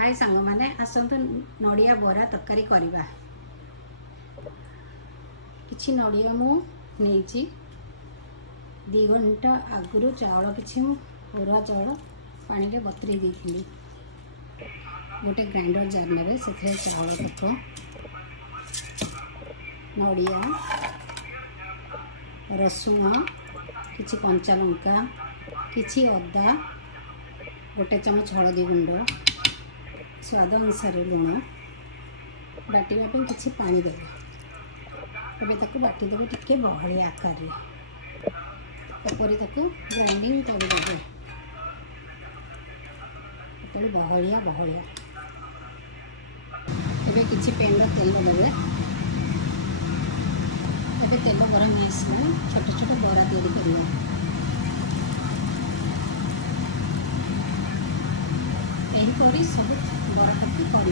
हाय सांग मैंने आसतु नड़िया बरा तरकारी करवा कि नड़िया मुझे 2 घंटा आगु चाउल कि अरुआ चाउल पानी में बतुरे देती गोटे ग्राइंडर जार ने से चाउल तक नड़िया रसुण कि कंचा लंका कि अदा गोटे चमच हलदी गुंड स्वाद अनुसार लुण बाटिया किसी पानी देवे एवं ताक बाटिदेवे टिके बहलिया आकार ग्राइंडिंग करदे बहलिया बहलिया एवं किसी पेन तेल देवे एवं तेल गरम हो छोट छोट बरा तैयारी करेंगे यहीपरी सब बरा टाक कर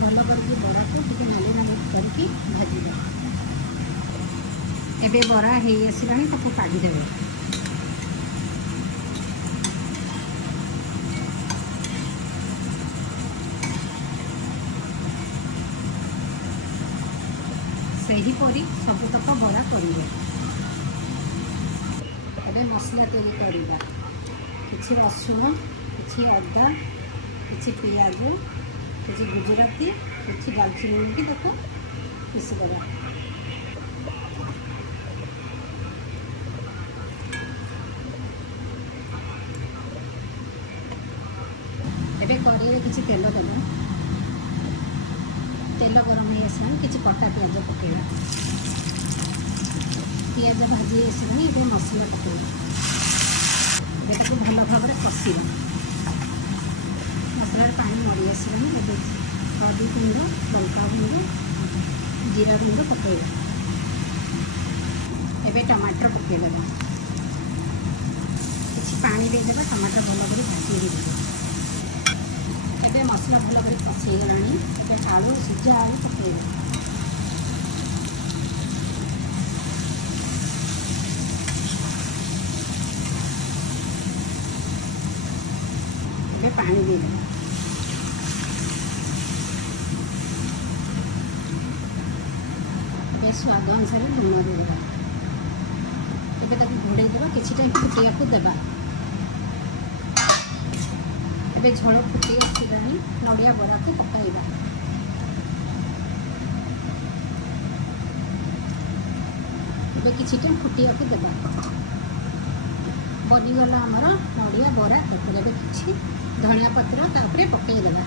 भल करके बरा को नाली नाली करके भाजी एवं बरा हो आसला काढ़ीदेवे सहीपरी सबतक बरा करेंगे एवं मसला तैयारी करवा कि रसुण कि अदा कि पियाज कि गुजराती कि दालचीनी की पीसीदेवा एवं कड़े कि तेल देवा तेल गरम हो आसा कि कटा पिज पकड़ा पिज भाजी आसा ये मसला पकड़ा ये भल भाव कषा मसलार पानी मरी आसा हल्दी गुंड लंका गुंड जीरा गुंड पकड़ा एवं टमाटर पकईदेवा कि पानी देदेवा टमाटर भल कर भाजी देदेवा एवं मसला भल कर कषाईगला एवं आलू सिझा आलू पकड़ पानी देदेवा स्वाद अनुसार लुण देदेवा एवं घोड़े देवा किसी टाइम फुटिया को देवा एवं झोल फुटे आसला नड़िया बरा को पकाइबा एवं किसी टाइम फुटिया को देवा बनीगला आमर नड़िया बरा तरकारी किसी धनिया पत्र पकईदेवा।